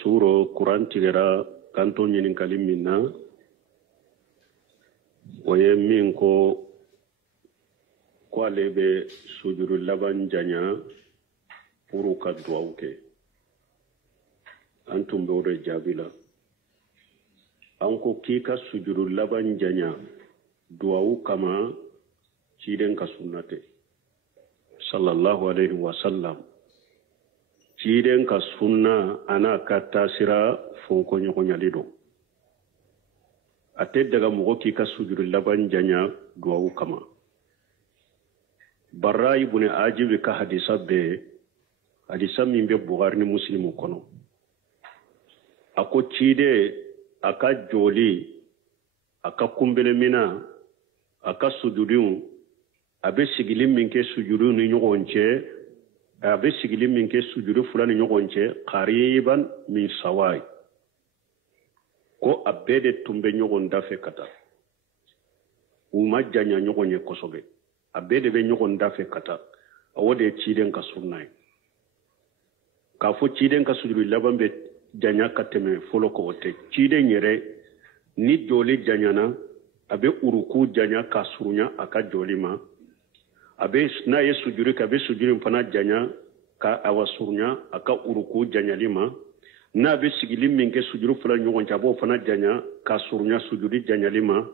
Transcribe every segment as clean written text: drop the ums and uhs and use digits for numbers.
suro kurantigera kanto ñininkali min na wo ye min ko ale be sujuru laban janya pour ka duwawu ke an tun be o de jaabi la an ko k'i ka sujuru laban janya duwawu kama ciden ka sunnate sallallahu alaihi wasallam ciden ka sunna ana ka tasira fonko ɲɔgɔnyali do a tɛ daga mɔgɔ k'i ka sujuru laban janya duwawu kama barra ibn ajib ka hadisa min be bukhari ni muslimu kono ako cide aka joli aka kumbele mina aka sujudun abe sigili min ke sujudu ni ɲɔgɔn cɛ abe sigili min ke sujudu fula ni ɲɔgɔn cɛ qariban min sawai ko abe de tumbe ɲɔgɔn dafe kata uma janya ɲɔgɔn ye kosɔbɛ a bɛɛ de bɛ ɲɔgɔn da fɛ ka taa o de ye ciden ka sunna ye k'a fɔ ciden ka sujuru laban bɛ janya ka tɛmɛ fɔlɔ kan o tɛ ciden yɛrɛ ni jɔli janyana a bɛ uruku janya ka surunya a ka jɔli ma a bɛ n'a ye sujuru kɛ a bɛ sujuru in fana janya ka awa surunya a ka uruku janyali ma n'a bɛ sigili min kɛ sujuru fila ɲɔgɔn cɛ a b'o fana janya ka surunya sujuru janyali ma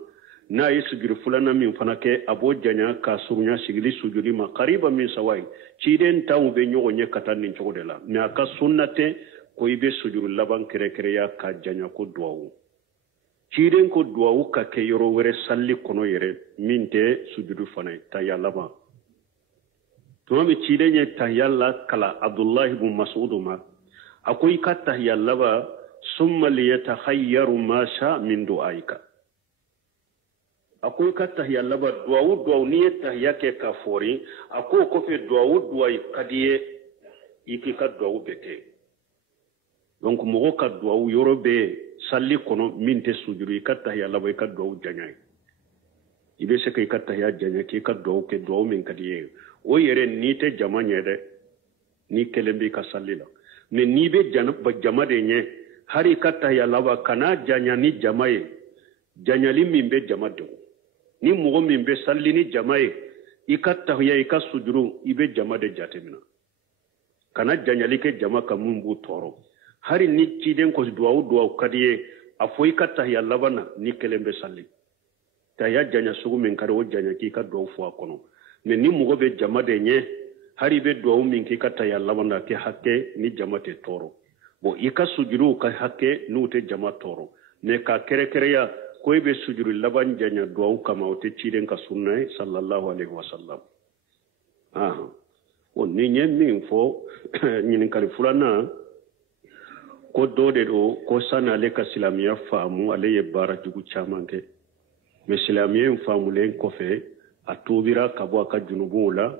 n'a ye sujuru filanan min fana kɛ a b'o janya ka surunya sigili sujudi ma qariba min sawai ciden taw bɛ ɲɔgɔn ye ka taa nin cogo de la mais a ka sunna tɛ ko i bɛ sujuru laban kɛrɛkɛrɛya ka janya ko duwawu ciden ko duwawu ka kɛ yɔrɔ wɛrɛ salli kɔnɔ yɛrɛ min tɛ sujudu fana ye tahiyya laban tuma min ciden ye tahiyya la kala abdullahi ibn mas'ud ma a ko i ka tahiyya laban summa liyatakhayyaru ma sha min du'aika ako ka tahiyya laba duwawu ni ye tahiyya kɛ ka fori ako kɔfɛ duwawu ka di ye i k'i ka duwawu bɛɛ kɛ donc mɔgɔ ka duwawu yɔrɔ bɛ salli kɔnɔ min tɛ sujuru i ka tahiyya laba i ka duwawu janya ye i bɛ se ka i ka tahiyya janya k'i ka duwawu kɛ duwawu min ka di ye o yɛrɛ n'i tɛ jama ɲɛ dɛ n'i kelen b'i ka salli la mais n'i bɛ jama de ɲɛ hali i ka tahiyya laba kana janya ni jama ye janyali min bɛ jama degun ni mɔgɔ min bɛ salli ni jama ye i ka tahiyya i ka sujuru i bɛ jama de jatemina kana janyali kɛ jama kan mun b'u tɔɔrɔ hali ni ciden ko duwawu ka di ye a fɔ i ka tahiyya laban na ni kelen bɛ salli tahiyya janya sugu min ka di o janya k'i ka duwawu fɔ a kɔnɔ mais ni mɔgɔ bɛ jama de ɲɛ hali i bɛ duwawu min k'i ka tahiyya laban na kɛ hakɛ ni jama tɛ tɔɔrɔ bon i ka sujuru ka hakɛ n'u tɛ jama tɔɔrɔ mais ka kɛrɛkɛrɛya ko i bɛ sujuru laban janya duwawu kama o tɛ ciden ka sunna ye sallallahu alaihi wasallam o ni n ye min fɔ ɲininkali filanan ko dɔ de do ko sani ale ka silamɛya faamu ale ye baara jugu caman kɛ mais silamɛya in faamulen kɔfɛ a tuubira ka bɔ a ka junubuw la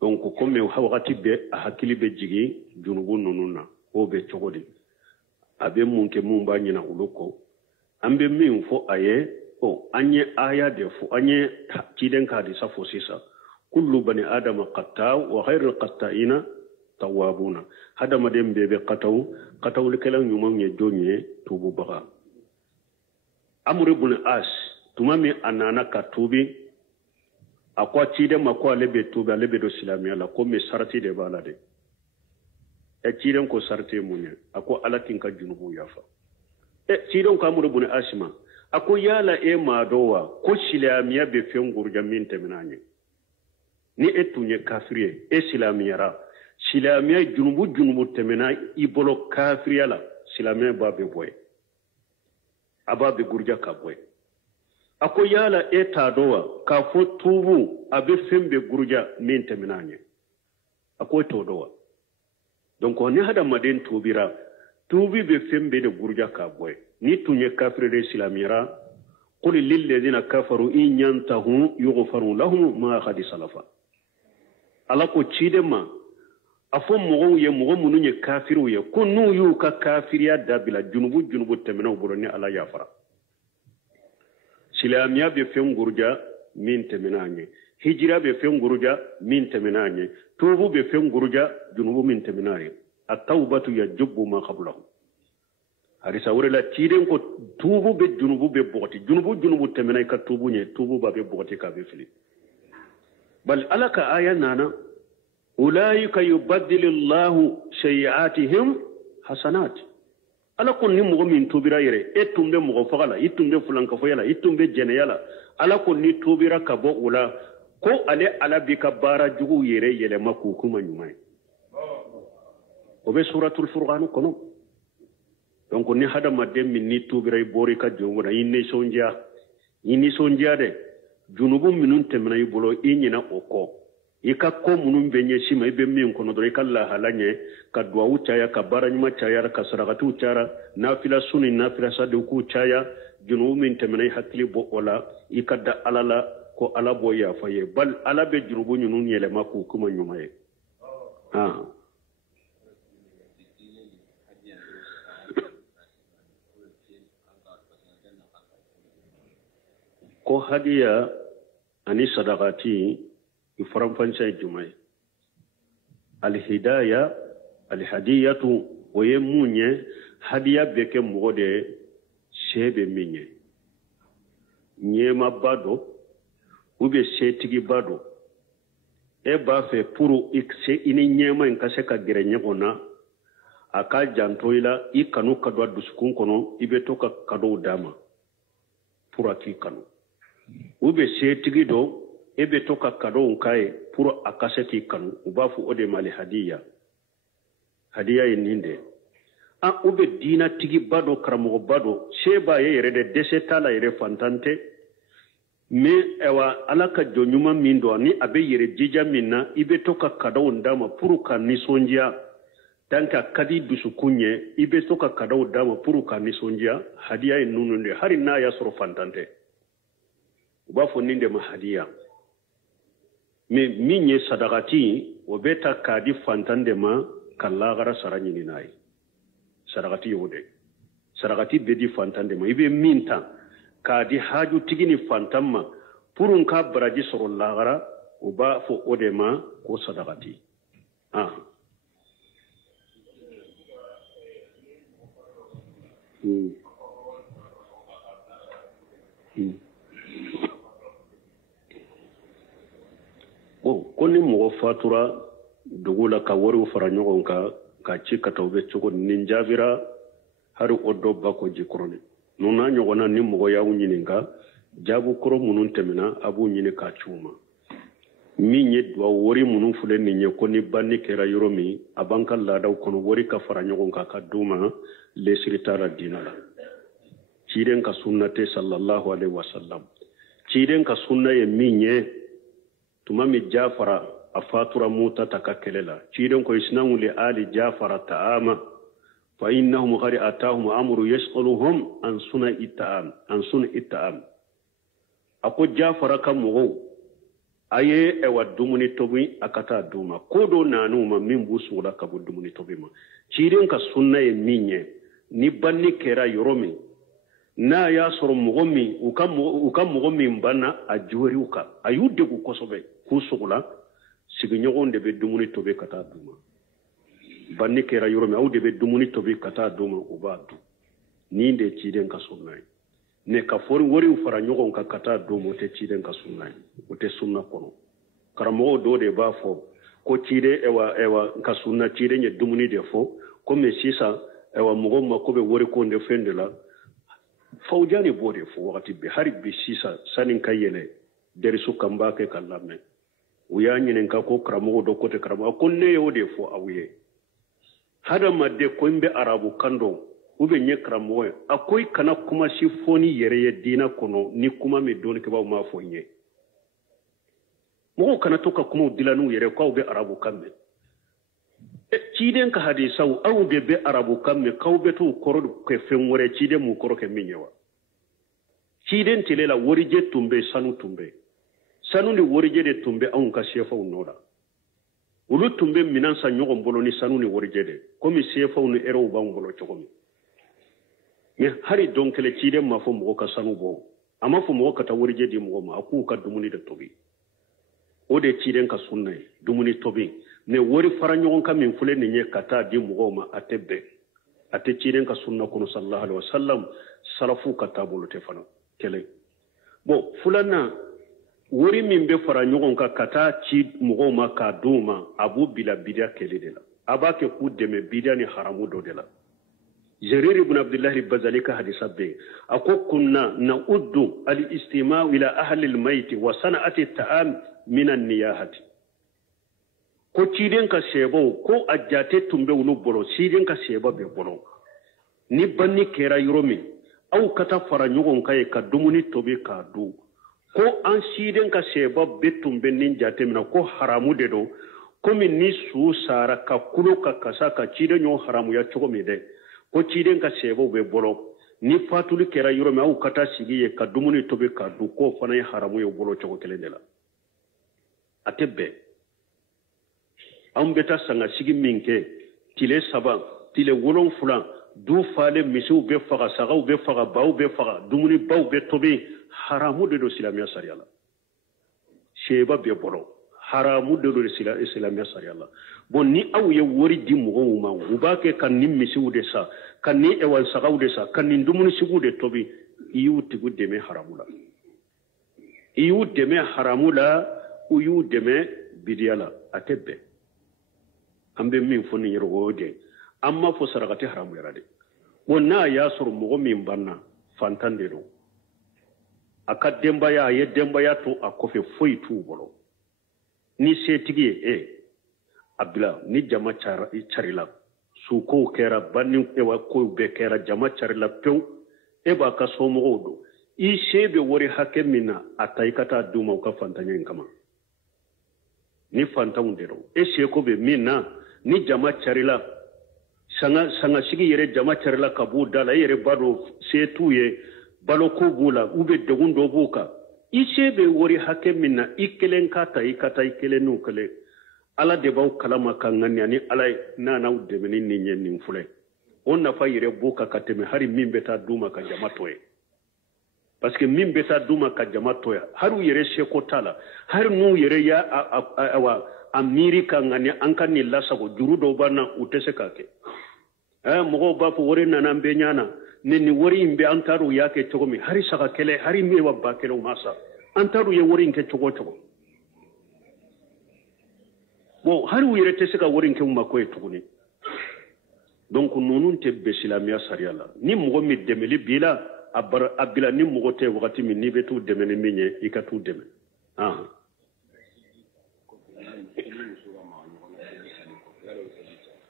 donc komi wagati bɛɛ a hakili bɛ jigin junubu ninnu na o bɛ cogo di a bɛ mun kɛ mun b'a ɲina olu kɔ an bɛ min fɔ a ye an ye aya de fɔ an ye ciden ka hadisa fɔ sisan kullu bani adama qattaw wa khairul qatta'ina tawwabuna hadamaden bɛɛ bɛ qatawlikɛla ɲumanw ye jɔn ye tuububaga amr ibn as tuma min a nana ka tuubi a ko ciden ma ko ale bɛ tuubi ale bɛ don silamɛya la ko mais sarati de b'a la dɛ ciden ko sarati ye mun ye a ko ala tin ka junubu yafa ciden ko amr ibn asma a ko yala e maa dɔ wa ko silamɛya bɛ fɛn gurja min tɛmɛna ye ni e tun ye kafiri ye e silamɛyara silamɛya junubu tɛmɛna i bolo kafiriya la silamɛya b'a bɛ bɔ ye a b'a bɛ gurja ka bɔ ye a ko yala e t'a dɔn wa k'a fɔ tuubu a bɛ fɛn bɛ gurja min tɛmɛna ye a ko e t'o dɔn wa donc ni hadamaden tuubira tuubi bɛ fɛn bɛɛ de gurja ka bɔ ye ni tun ye kafiri de silamɛyara qul lilladhina kafaru in yantahu yughfaru lahum ma qad salafa ala ko ciden ma a fɔ mɔgɔw ye mɔgɔ minnu ye kafiriw ye ko n'u y'u ka kafiriya dabila junubu tɛmɛnaw bolo ni ala yafara silamɛya bɛ fɛn gurja min tɛmɛna an ye hijira bɛ fɛn gurja min tɛmɛna an ye tuubu bɛ fɛn gurja junubu min tɛmɛna an ye التوبة يجب ما قبله هذا سورة تيرين كو توبو بجنوبو ببوتي جنوبو تمناي كتوبو ني توبو ببوتي كابفلي بل ألك آية نانا أولئك يبدل الله سيئاتهم حسنات ala ko ni mogo min tobira yere e tumbe mogo fagala i tumbe fulanka foyala i tumbe jeneyala ala ko ni tobira ka bɔ o la ko ale ala bi ka baara jugu yere yɛlɛma k'u kuma ɲuman ye o bɛ suratul furqan kɔnɔ donc ni hadamaden min ni tobira i bɔra i ka jongo na i nisɔndiya dɛ junubu minnu tɛmɛna i bolo i ɲina o kɔ i ka ko minnu bɛ ɲɛsin ma i bɛ min kɔnɔ dɔrɔn i ka lahala ɲɛ ka duwawu caya ka baara ɲuman caya ka sarakatiw caya nafila su ni nafila sadiw k'u caya junubu min tɛmɛna i hakili bɔ o la i ka da ala la ko ala b'o yafa ye bali ala bɛ junubu ninnu yɛlɛma k'u kuma ɲuman ye ko hadiya ani sadakati ifaranfansa jumai alhidaya alhadiyatu oye munye hadiya beke mugode sebe minye nyema bado ube setigi bado e ba fe puru ikse ini nyema nkase ka gere nyegona aka jantoila ikanu kadwa dusukun kono ibe toka kado dama pura ki kanu ube setigi do ebe toka kado nkae puro akaseti kanu ubafu ode mali hadiya ininde ube dina tigi bado karamogo bado sheba ye yere de dese tala yere fantante me ewa alaka jonyuma mindo ni abe yere jija minna ibe toka kado ndama puro ka nisonjia tanka kadi dusukunye ibe toka kado ndama puro ka nisonjia hadiya inununde hari na ya soro fantante ubafu ninde mahadiya me minye sadakati obeta kadi fantande ma kallagara saranyini nai sadakati yode sadakati bedi fantande ma ibe minta kadi haju tigini fantamma purun ka baraji soro lagara uba fo odema ko sadakati koni mogo fatura dugula ka wari fara ɲɔgɔn ka ci ka taw bɛ cogo nin jaabira hari o dɔ ba ko jikoroni nuna ɲɔgɔnna ni mɔgɔ y'aw ɲininka jaabu kɔrɔ minnu tɛmɛna a b'u ɲini k'a ci u ma min ye duwawu wari minnu filɛ nin ye ko ni banni kɛra yɔrɔ min a b'an ka laadaw kɔnɔ wari ka fara ɲɔgɔn kan ka d'u ma lesiri t'a la diina la ciden ka sunna tɛ sallallahu alaihi wasallam ciden ka sunna ye min ye tuma min jafara a fatura muta ta ka kɛlɛ la ciden ko isnamu li ali jafara ta'ama fa innahum qad atahum amru yashghaluhum an sun'i ta'am ako jafara ka mɔgɔw aye ewa dumuni tobi akata duma kodo nanu ma min bu sugula ka bu dumuni tobi ma ciden ka sunna ye min ye ni banni kɛra yɔrɔ min n'a y'a sɔrɔ mɔgɔ min u ka mɔgɔ min banna a joriw kan a y'u degu kosɛbɛ k'u sugula sigiɲɔgɔnw de bɛ dumuni tobi ka taa d'u ma banni kɛra yɔrɔ min aw de bɛ dumuni tobi ka taa d'u ma u b'a dun nin de ye ciden ka sunna ye ne ka fɔri wariw fara ɲɔgɔn kan ka taa d'u ma o tɛ ciden ka sunna ye o tɛ sunna kɔnɔ karamɔgɔw dɔw de b'a fɔ ko ciden ewa ka sunna ciden ye dumuni de fɔ komi sisan ewa mɔgɔw ma ko bɛ wariko de fɛn de la fawjani b'o de fɔ wagati bɛɛ hali bi sisan sani ka yɛlɛ derisu kan b'a kɛ ka lamɛn u y'a ɲininka ko karamɔgɔ dɔ ko tɛ karamɔgɔ ko ne y'o de fɔ aw ye hadamaden ko n bɛ arabu kan dɔn u bɛ ɲɛ karamɔgɔ ye a ko i kana kuma si fɔ ni yɛrɛ ye diinɛ kɔnɔ ni kuma min dɔnnikɛbaaw m'a fɔ n ye mɔgɔw kana to ka kumaw dilan n'u yɛrɛ k'aw bɛ arabu kan mɛn ciden ka hadisaw aw de bɛ arabu kan mɛn k'aw bɛ t'u kɔrɔ kɛ fɛn wɛrɛ ciden m'u kɔrɔ kɛ min ye wa ciden tile la warijɛ tun bɛ sanu tun bɛ sanu ni warijɛ de tun bɛ anw ka sefaw nɔ la olu tun bɛ minan san ɲɔgɔn bolo ni sanu ni warijɛ de komi sefaw ni ɛrɛw b'anw bolo cogo min mais hali dɔn kɛlɛ ciden ma fɔ mɔgɔ ka sanu bɔ a ma fɔ mɔgɔ ka taa warijɛ di mɔgɔ ma a k'u ka dumuni de tobi o de ciden ka sunna ye dumuni tobi ne wori fara ɲɔgɔn ka min fule nin ye ka taa di mɔgɔw ma a tɛ bɛn a tɛ ciden ka sunna kɔnɔ sallallahu alaihi wasallam salafu ka taabolo tɛ fana kelen bon filanan wori min bɛ fara ɲɔgɔn kan ka taa ci mɔgɔw ma k'a d'u ma a b'u bila bidiya kɛlɛ de la a b'a kɛ k'u dɛmɛ bidiya ni haramu dɔ de la Jarir ibn Abdullah al-Bajali ka hadisa be ako kunna na'uddu al-istima'u ila ahli al-mayt wa sana'ati at-ta'am min an-niyahati ko ciden ka sebo ko ajate tumbe wulu bolo ciden ka seba be bolo ni banni kera yoromi aw kata fara ɲɔgɔn ka ye ka dumuni tobi ka du ko an ciden ka seba be tumbe nin jate mina ko haramu de do komi ni su sara ka kulo ka kasa ka ciden ɲɔ haramu ya cogo min de ko ciden ka sebo be bolo ni fatuli kera yoromi aw kata sigi ye ka dumuni tobi ka du ko fana ye haramu ye bolo cogo kelen de la ate be an beta sanga sigi min kɛ tile saba tile wolonfula du fale misiw be faga sagaw be faga baw be faga dumuni baw be tobi haramu de do silamiya sariya la seba be bolo haramu de do silamiya sariya la bon ni aw ye wori di mɔgɔw ma u b'a kɛ ka ni misiw de sa ka ni ewan sagaw de sa ka ni dumuni sigiw de tobi i y'u tigu dɛmɛ haramu la i y'u dɛmɛ haramu la u y'u dɛmɛ bidiya la a tɛ bɛn an bɛ min fɔ nin yɔrɔ o de an m'a fɔ sarakati haramu yɛrɛ de bon n'a y'a sɔrɔ mɔgɔ min banna fantan de don a ka denbaya a ye denbaya to a kɔfɛ foyi t'u bolo ni setigi ye a bila ni jama carila sukow kɛra banni kow bɛɛ kɛra jama carila pewu e b'a ka somɔgɔw don i se bɛ wari hakɛ min na a ta i ka taa d'u ma u ka fantanya in kama ni fantanw de don e seko bɛ min na ni jama carila sanga sigi yɛrɛ jama carila ka b'u da la e yɛrɛ b'a dɔn se t'u ye baloko b'u la u bɛ degun dɔ b'u kan i se bɛ wari hakɛ min na i kelen ka ta i ka taa i kelen n'u kelen ala de b'aw kalama ka ŋaniya ni ala ye n'a n'aw dɛmɛ ni nin ye nin filɛ o nafa yɛrɛ b'o kan ka tɛmɛ hali min bɛ taa d'u ma ka jama tɔ ye parce que min bɛ taa d'u ma ka jama tɔ ya hali u yɛrɛ seko t'a la hali n'u yɛrɛ y'a a miiri ka ŋaniya an ka nin lasago juru dɔw b'an na u tɛ se k'a kɛ mɔgɔw b'a fɔ wari nana an bɛ ɲana nin wari in bɛ an taar'u y'a kɛ cogo min hali saga kɛlɛ hali min wa ba kɛlɛ u ma sa an taar'u ye wari in kɛ cogo o cogo bon hali u yɛrɛ tɛ se ka wari in kɛ u ma ko ye tuguni donc ninnu tɛ bɛn silamɛya sariya la ni mɔgɔ min dɛmɛli b'i la a bila ni mɔgɔ tɛ wagati min n'i bɛ t'u dɛmɛ ni min ye i ka t'u dɛmɛ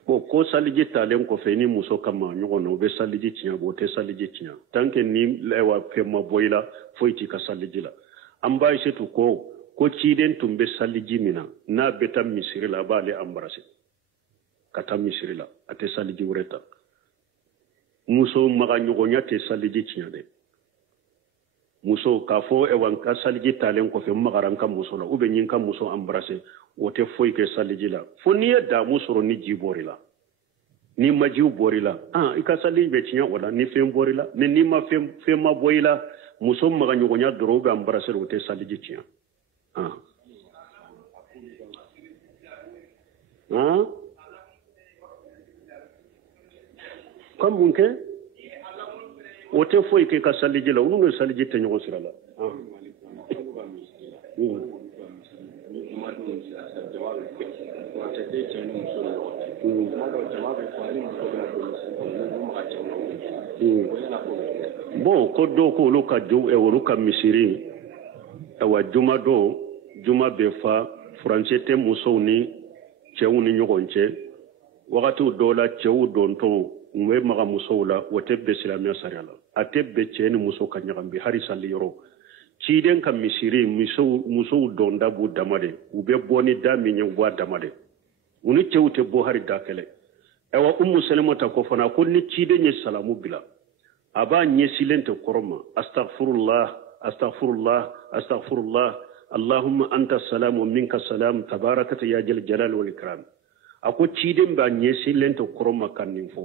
ko saliji talen kɔfɛ ni muso ka ma ɲɔgɔn na u bɛ saliji tiɲɛ o tɛ saliji tiɲɛ tant que ni fɛn ma bɔ i la foyi t'i ka saliji la an b'a setu ko ciden tun bɛ saliji min na n'a bɛ taa misiri la a b'ale embrasser ka taa misiri la a tɛ saliji wɛrɛ ta muso maga ɲɔgɔnya tɛ saliji tiɲɛ dɛ muso k'a fɔ n ka saliji talen kɔfɛ n magara n ka muso la n ye n ka muso embrasser o tɛ foyi kɛ saliji la fo n'i ye damu sɔrɔ ni ji bɔr'i la ni ma jiw bɔr'i la i ka saliji bɛ tiɲɛ o la ni fɛn bɔr'i la mais ni ma fɛn ma bɔ i la muso maga ɲɔgɔnya dɔrɔn bɛ embrasser o tɛ saliji tiɲɛ ka mun kɛ o tɛ foyi kɛ ka saliji la olu ni saliji tɛ ɲɔgɔn sira la bon ko dɔw ko olu ka misiri juma don juma bɛ fa furancɛ tɛ musow ni cɛw ni ɲɔgɔn cɛ wagatiw dɔw la cɛw dontɔn u bɛ maga musow la o tɛ bɛn silamɛya sariya la a tɛ bɛn cɛ ni muso ka ɲagami bi hali sali yɔrɔ ciden ka misiri musow dɔnda b'u dama de u bɛ bɔ ni da min ye u b'a dama de u ni cɛw tɛ bɔ hali da kɛlɛ Umu Salama ta ko fana ko ni ciden ye salamu bila a b'a ɲɛsilen tɛ kɔrɔ ma astaghfirullah astaghfirullah astaghfirullah allahumma anta salam wa minka salam tabarakata ya jal jalal wal ikram a ko ciden b'a ɲɛsilen tɛ kɔrɔ ma kan nin fɔ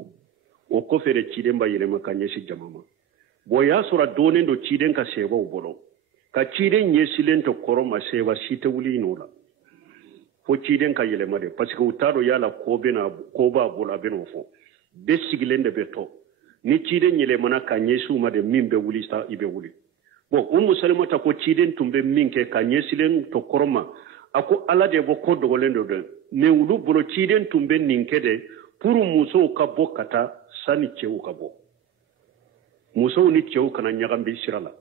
o kɔfɛ de ciden b'a yɛlɛma ka ɲɛsi jama ma bon y'a sɔrɔ dɔɔnin don ciden ka sebaw bolo ka ciden ɲɛsilen tɛ kɔrɔ ma seba si tɛ wuli n'o la fo ciden ka yelema de parce que utaro yala ko ba bola beno fo be sigilende be to ni ciden yelemana ka nyesu ma de min be wuli sa ibe wuli bon musalimata ko ciden tumbe min ke ka nyesilen to koroma ako ala de bo ko dogolendo de me wulu bolo ciden tumbe ninkede pour muso ka bo kata sani cewu ka bo muso ni cewu kana nyagambi sirala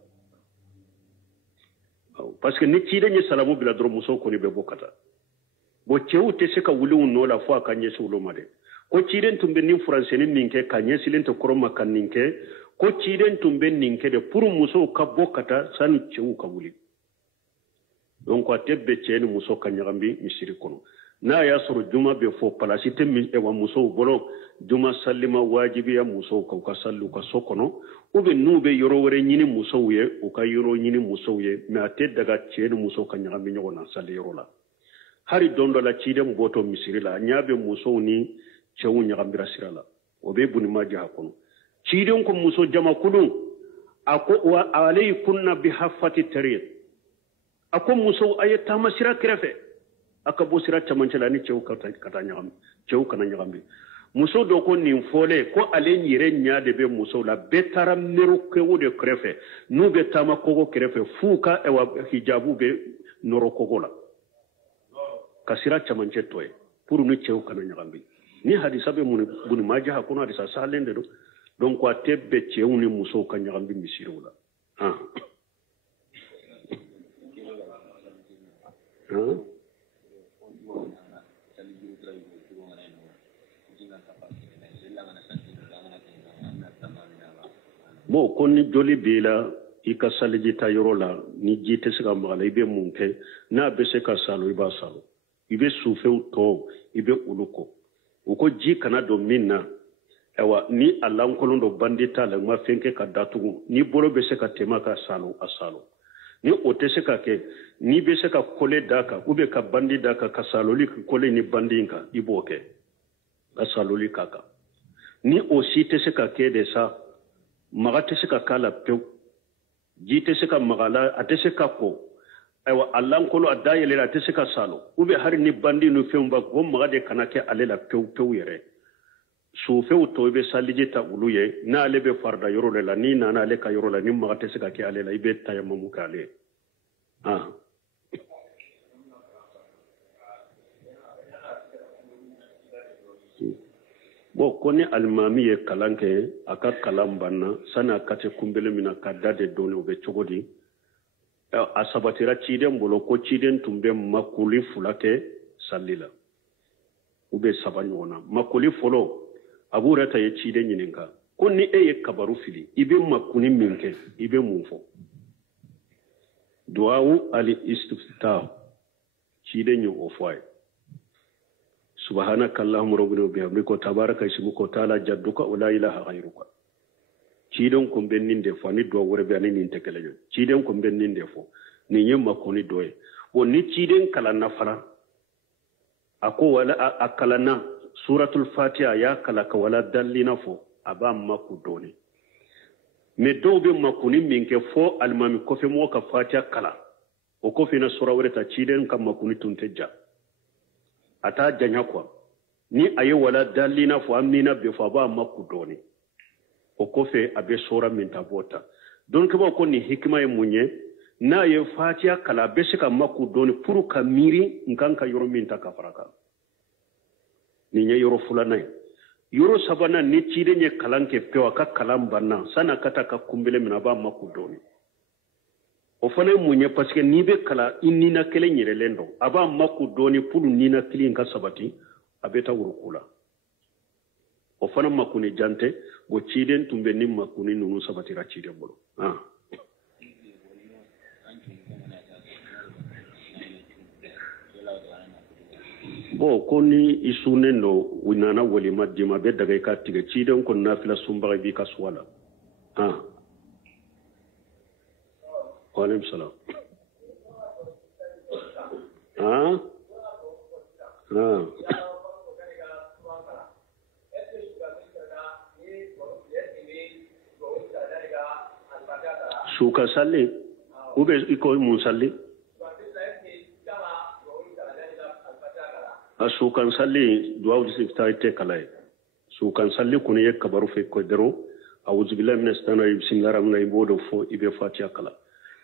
parce que ni ciden ye salamu bila dro muso ko ni be bo kata bo cewu te se ka wulu no la fo ka nyesu lo made ko ciden tumbe ni français ni ninke ka nyesilen to koroma kan ninke ko ciden tumbe ninke de pour muso ka bo kata sani cewu ka wuli donc a tebbe ceni muso ka nyagambi misiri kono na ya soro juma be fo palasite mi e wa muso bolo juma sallima wajibi ya muso ka sallu ka sokono ube nube yoro wore nyini muso ye o ka yoro nyini muso ye me ate daga ceni muso ka nyagambi nyona salli yoro la hari dondo la cide mboto misiri la nyabe muso ni cewu nyagambi rasira la obe buni maji hakono cide ko muso jama kulun ako wa alaykunna bihafati tariq ako muso ayata masira krefe aka bo sira chamancela ni cew kata nyagam cew kana nyagambi muso do ko nin fole ko ale nyire nyaade be muso la betara meru ke wode krefe nu be tama kogo krefe fuka e wa hijabu be noro kogo la kasira chamance toy pour nu cew kana nyagambi ni hadisa be mun buni maja ko no hadisa salende do donc ko tebbe cew ni muso kan nyagambi misiro la bo konni joli bila ika salijita yorola ni jite sika magala ibe munke na be se ka salo iba salo ibe sufe to ibe uluko uko ji kana do minna ewa ni alankolo do bandita la ma fenke ka datugu ni bolo be se ka tema ka salo asalo ni ote se ka ke ni be se ka kole daka ube ka bandi daka ka saloli kole ni bandinka iboke ka saloli kaka ni osi te se ka ke de sa maga te se ka kala pew ji te se ka magala ate se ka ko aywa allan kolo adayele ate se ka salo ube har ni bandi no femba go maga de kanake alela pew yere so few to be salije ta uluye na ale be farda yoro la ni na ale ka yoro la ni maga te se ka ke alela ibe tayamamu kale bo koni almami ye kalanke aka kalambanna sana kate kumbele mina kadade doni obe chogodi asabatira chiden bolo ko chiden tumbe makuli fulake salila ube sabanyona makuli folo aburata ye chiden nyininga koni eye kabaru fili ibe makuni minke ibe mufo duau ali istiftah chiden yo ofwai subhanaka allahumma rabbina wa bihamdika tabaraka ismuka ta'ala jadduka wa la ilaha ghayruka cidon ko benninde fo ni do wore be ani nin tekelejo cidon ko benninde fo ni nyemma ko ni doye woni ciden kala nafara ako wala akalana suratul fatiha ya kala ka wala dallina fo aba makku doni me do be makuni minke fo almami ko fe mo ka fatiha kala o ko fe na sura wore ta ciden kam makuni tunteja ata janya kwa ni aye wala dalina fo amina be fo ba makku doni o ko fe abe sura min tabota donc ba ko ni hikma e munye na ye fatia kala be se ka makku doni pour ka miri nkanka yoro min ta kafaraka ni nye yoro fulana yoro sabana ni chide nye kalanke pewa ka kalambanna sana kata ka kumbele mina ba makku doni o fana munye parce que ni be kala inina kele nyere lendo aba makku doni pulu nina kili nka sabati abeta urukula o fana makuni jante bo ciden tumbe ni makuni nunu sabati ra ciden bolo bo koni isunendo winana wali madima be daga ka tiga ciden kon nafila sumba bi kaswala Waalaikum salam. Suka salli ube iko mun salli ka sukan salli du'a usifta ite kalai sukan salli kuni ye kabaru fe ko dero a'udhu billahi minash shaitanir bismillahir rahmanir rahim fo ibe fatiha kala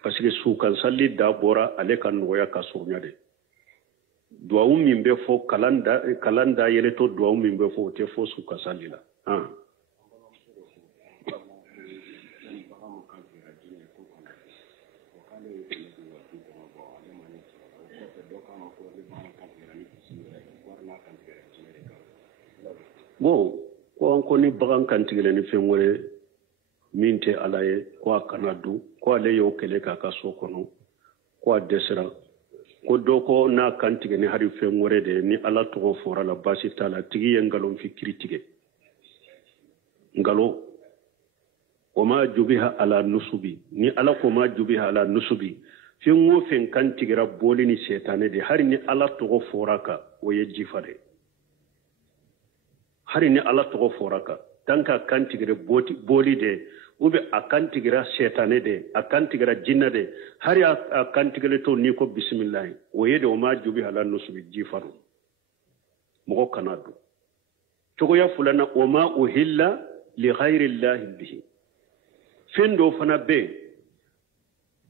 parce que sukan salli da bora ale kan noya ka surnya de du'a min be fo kalanda yele to du'a min be fo te fo sukan salli la bon ko an ko ni bagan kantigele ni fenwore minte alaye ko kanadu ko ale yo kele ka ka so kono ko desira ko doko na kantige ni hari fenwore de ni ala to fora la basi tala tigi ngalo fi critique ngalo o ma jubiha ala nusubi ni ala ko ma jubiha ala nusubi fenwo fen kantigera boli ni setane de hari ni ala to fora ka o ye jifade hari ni ala togo foraka tanka kantigire boli de ube akantigira setane de akantigira jinna de hari akantigire to ni ko bismillah o yede o ma jubi hala nusubi jifaru mo kanadu togo ya fulana o ma uhilla li ghayri allah bihi fendo fana be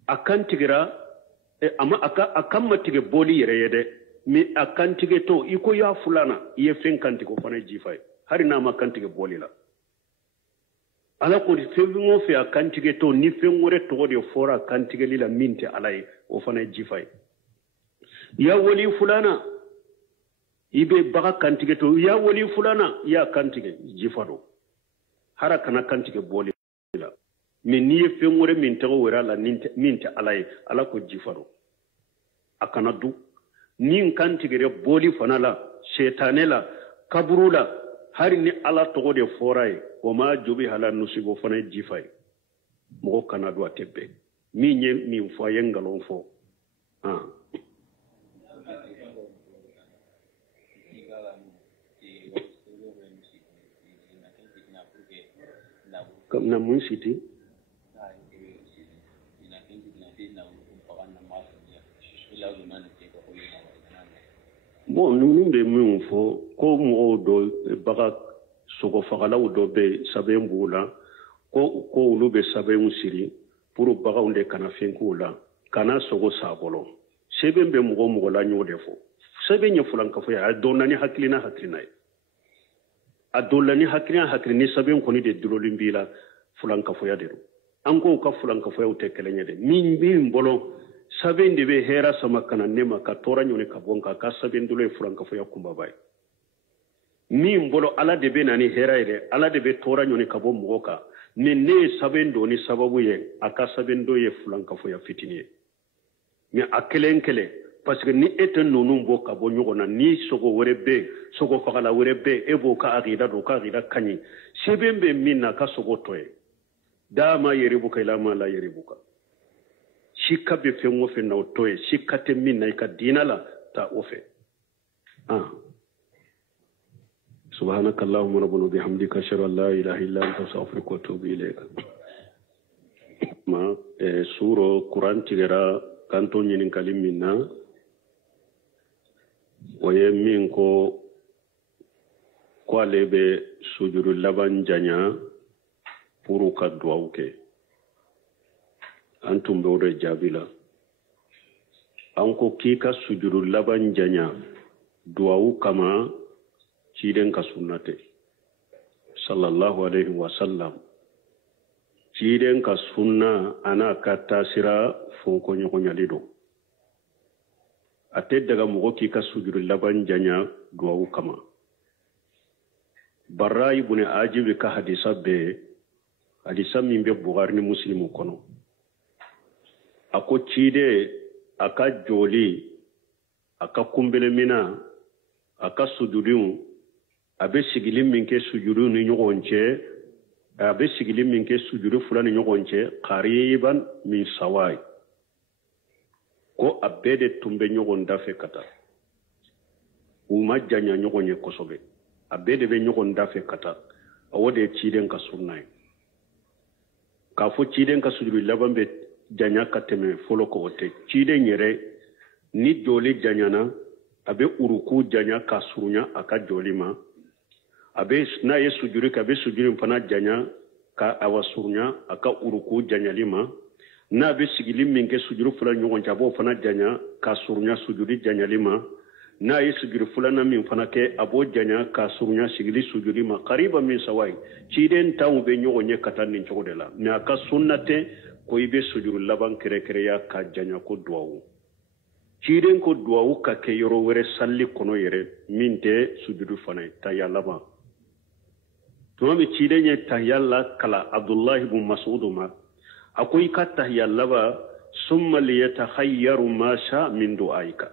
akantigira ama akammatige boli yere yede mi akantige to iko ya fulana ye fen kantigo fana jifay hari na makantige boli la ala ko fengo fe akantige to ni fengore to de fora kantige lila minte alay o fana jifay ya wali fulana ibe baka kantige to ya wali fulana ya kantige jifado hara kana kantige boli la min ni fengore min tawo wera la minte alay ala ko jifado akana du nin kantigere boli fana la shetane la kaburu la hari ni ala togo de foray o ma jubi hala nusibo fana jifay mo kana do atebe mi nye mi fo yengalon fo comme na mun city bon nous de mun fo ko mo do baga sogo fagalaw do be sabe mbula ko lu be sabe musiri pour baga unde kana fenkula kana sogo sabolo sebe be mo la nyode fo sebe nya fulan ka fo ya donani haklina adolani haklini sabe ko ni de drolimbila fulan ka fo ya dero anko ka fulan ka fo ya utekelenya de min bi mbolo sabende be hera sama kana nema ka tora nyone ka bonka ka sabendo le furanka fo yakumba bay mi mbolo ala de be nani hera ire ala de be tora nyone ka bom moka ne sabendo ni sababu ye aka sabendo ye furanka fo ya fitini mi akelenkele parce que ni eten nonu boka bo nyogona ni sogo werebe sogo fakala werebe ebo ka agida do ka agida kanyi sebembe minna ka sogo toye dama yeribuka ila mala yeribuka shika be fengo fe na otoye shika te minna ika dinala ta ofe subhanakallahumma rabbana bihamdika ashhadu an la ilaha illa anta astaghfiruka wa atubu ilayk ma suro Quran tigera kanto nyin kalim minna oye min ko alebe sujuru laban janya puru ka duauke antum be jabila anko kika sujuru laban janya duau kama ciden ka sunnate sallallahu alaihi wasallam ciden ka sunna ana kata sira fonko nyonyali do ate daga mugo kika sujuru laban janya duau kama barra ibn ajib ka hadisa min be bukhari ni muslimu kono ako cide aka joli aka kumbele mina aka sujudun abe sigilin min ke sujudu ni nyogonche abe sigilin min ke sujudu fulani nyogonche qariban min sawai ko abede tumbe nyogon dafe kata uma janya nyogonye kosobe abede be nyogon dafe kata awode ciden ka sunnai ka fo ciden ka sujudu labambe janya kateme folo ko wote ciden yere ni doli janyana abe uruku janya ka surunya aka jolima abe na ye sujuri ka be sujuri fana janya ka awa surunya aka uruku janya lima na be sigili min ke sujuru fula ɲɔgɔn cɛ fana janya ka surunya sujuri janya lima na ye sujuri fulana min fana ke abo janya ka surunya sigili sujuri ma qariba min sawai ciden taw be ɲɔgɔn ye ka taa nin cogo de la mais aka sunnate ko ibe sujuru laban kere-kereya ka janya ko duwawu ciden ko duwawu ka ke yɔrɔ wɛrɛ salli kɔnɔ yɛrɛ min tɛ sujuru fana tahiyya laban tuma min ciden ye tahiyya la kala abdullahi ibn mas'ud ma akwai ka tahiyya laba summa liyatakhayyaru ma sha min du'aika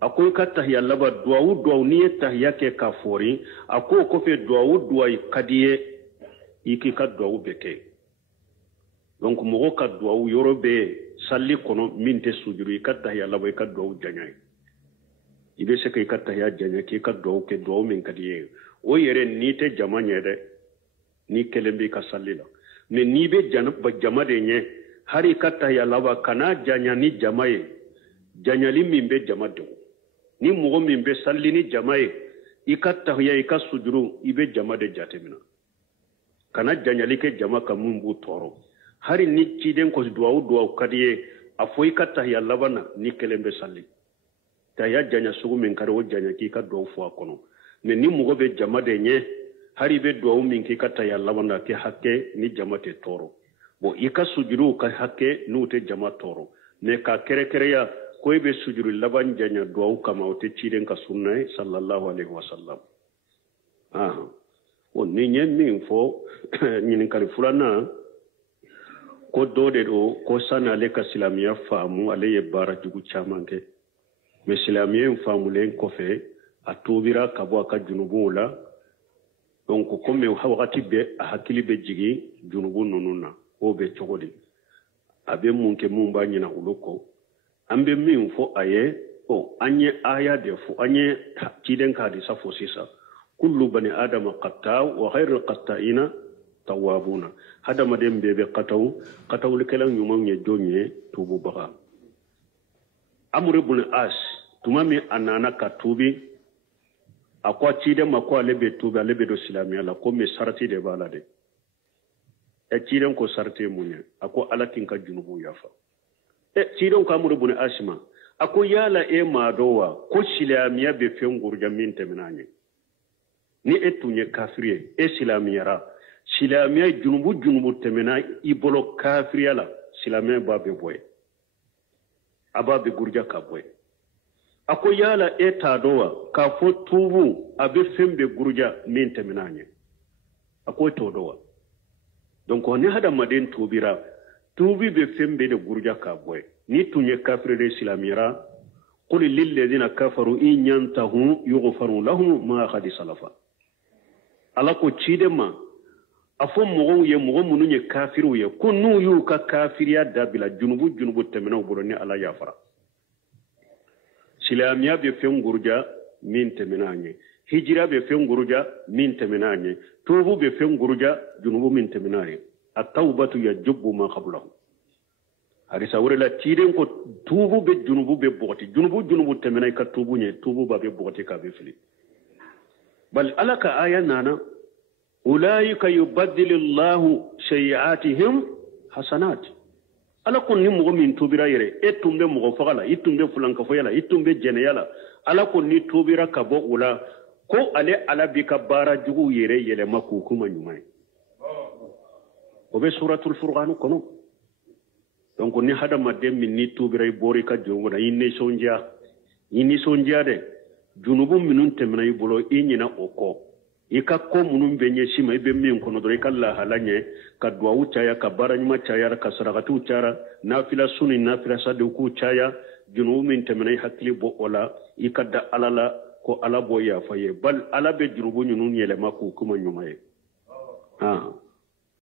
akwai ka tahiyya laba duwawu ni tahiyya ke ka fori ako ko fe duwayi kadiye iki ka duwawu beke donc mogo ka duwawu yoro be salli kono min te sujuru ka tahiyya laba ka duwawu janya ibe se ka tahiyya janya ke ka duwawu min kadiye o yere ni te jama nyede ni kelembe ka salli la ne ni be jama de nye hari ka tahiyya laba kana janya ni jama ye janyali min be jama de ni mogo min be salli ni jama ye i ka tahiyya i ka sujuru ibe jama de jatemina kana janyali ke jama ka mun bu toro hari ni ciden ko duwawu kadiye afo i ka tahiyya labana ni kelembe salli tahiyya janya sugu min kare o janya ki ka duwawu fo akono ne ni mogo be jama de nye hari be duwawu min ki ka tahiyya labana ke hakke ni jama te toro bo i ka sujuru ka hakke nu te jama toro ne ka kere-kereya ko be sujuru laban janya duwawu kama o te ciden ka sunna sallallahu alaihi wasallam o ni nye min fo ɲininkali fulana ko dɔ de do ko sani ale ka silamiya faamu ale ye baara jugu caman kɛ mais silamiya in faamulen kɔfɛ a tuubira ka bɔ a ka junubuw la donc komi wagati bɛɛ a hakili bɛ jigi junubu ninnu na o bɛ cogo di a bɛ mun kɛ mun b'a ɲina olu kɔ an bɛ min fɔ a ye an ye aya de fɔ an ye ciden ka hadisa fɔ sisan kullu bani adama qattaw wa khairul qatta'ina tawabuna hadamaden bɛɛ bɛ katawulikɛla ɲuman ye jɔn ye tuububaga amr ibn as tuma min a nana ka tuubi a ko ciden ma ko ale bɛ tuubi ale bɛ don silamiya la ko mais sarati de b'a la dɛ ciden ko sarati mun ye a ko ala kin ka junubu yafa ciden ko amr ibn as ma a ko yala maa dɔ wa ko silamiya bɛ fɛn gurja min tɛmɛna ye ni tun ye kafiri ye silamiyara silamiya junubu tɛmɛna i bolo kafiriya la silamiya b'a bɛ bɔ ye a b'a bɛ gurja ka bɔ ye a ko yala t'a dɔn wa k'a fɔ tuubu a bɛ fɛn bɛ gurja min tɛmɛna ye a ko t'o dɔn wa donc ni hadamaden tuubira tuubi bɛ fɛn bɛɛ de gurja ka bɔ ye ni tun ye kafiri de silamiyara qul lilladhina kafaru in yantahu yughfaru lahum ma qad salafa ala ko ciden ma a fɔ mɔgɔw ye mɔgɔ minnu ye kafiriw ye ko n'u y'u ka kafiriya dabila junubu tɛmɛnaw bolo ni ala yafara silamiya bɛ fɛn gurja min tɛmɛna an ye hijira bɛ fɛn gurja min tɛmɛna an ye tuubu bɛ fɛn gurja junubu min tɛmɛna an ye at-tawbatu yajubbu ma qablahu hadisa wɛrɛ la ciden ko tuubu bɛ junubu bɛ bɔgɔti junubu tɛmɛna i ka tuubu ɲɛ tuubu ba bɛ bɔgɔti k'a bɛ fili bal ala ka aya nana ulaika yubaddilu llahu sayi'atihim hasanat ala ko ni mɔgɔ min tuubira yɛrɛ tun bɛ mɔgɔ faga la i tun bɛ fulankafoya la i tun bɛ jɛnɛya la ala ko ni tuubira ka bɔ o la ko ale ala b'i ka baara jugu yɛrɛ yɛlɛma k'u kuma ɲuman ye o bɛ suratul furqan kɔnɔ donc ni hadamaden min ni tuubira i bɔra i ka jɔn kɔnɔ i nisɔndiya dɛ junubu minnu tɛmɛna i bolo i ɲina o kɔ i ka ko minnu bɛ ɲɛsin ma i bɛ min kɔnɔ dɔrɔn i ka lahala ɲɛ ka duwawu caya ka baara ɲuman caya ka sarakatiw caya nafila su ni nafila sadew k'u caya junubu min tɛmɛna i hakili bɔ o la i ka da ala la ko ala b'o yafa ye bali ala bɛ junubu ninnu yɛlɛma k'u kuma ɲuman ye